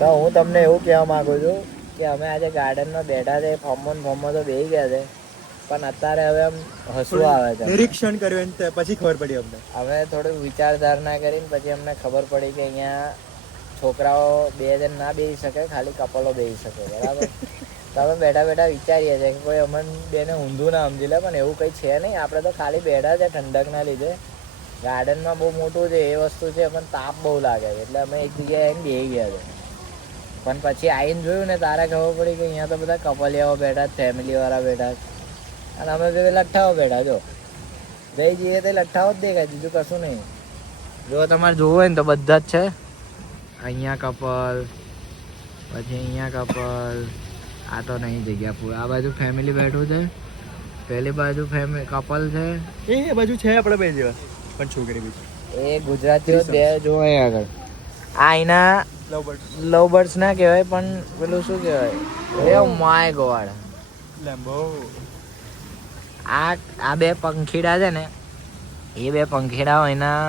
તો હું તમને એવું કહેવા માંગુ છું કે અમે આજે ગાર્ડનમાં બેઠા છે, ફોર્મમાં તો બેસી ગયા છે, પણ અત્યારે હવે આમ હસવું આવે છે. નિરીક્ષણ કર્યું પછી ખબર પડી અમને. હવે થોડું વિચારધારણા કરીને પછી અમને ખબર પડી કે અહીંયા છોકરાઓ 2 જણ ના બેસી શકે, ખાલી કપલો બેસી શકે, બરાબર. તો અમે બેઠા બેઠા વિચારીએ છીએ કે કોઈ અમને બેને ઊંધું ના સમજી લે, પણ એવું કંઈ છે નહીં. આપણે તો ખાલી બેઠા છે ઠંડકના લીધે. ગાર્ડનમાં બહુ મોટું છે એ વસ્તુ છે, પણ તાપ બહુ લાગે છે એટલે અમે એક જગ્યાએ આવીને બેસી ગયા છે. પણ પછી આવીને જોયું ને તારે ખબર પડી કે અહીંયા તો બધા કપલિયાઓ બેઠા, ફેમિલીવાળા બેઠા, અને અમે બે લઠ્ઠાઓ બેઠા. જો બે જઈએ તો લઠ્ઠાઓ જ દેખાય, બીજું કશું નહીં. જો તમારે જોવું હોય ને તો બધા જ છે. અહીંયા કપલ, પછી અહીંયા કપલ, આ તો નહીં જગ્યા પૂરી. આ બાજુ ફેમિલી બેઠું છે, પેલી બાજુ કપલ છે, એ બાજુ છે આપણે બે જેવા પણ છોકરી બીજી. એ ગુજરાતીઓ બે જો અહીં આગળ. આ અહીંના લવ બર્ડ્સ ના કહેવાય, પણ પેલું શું કહેવાય, ઓ માય ગોડ, લેમ્બો. આ બે પંખીડા છે ને, એ બે પંખીડાઓ એના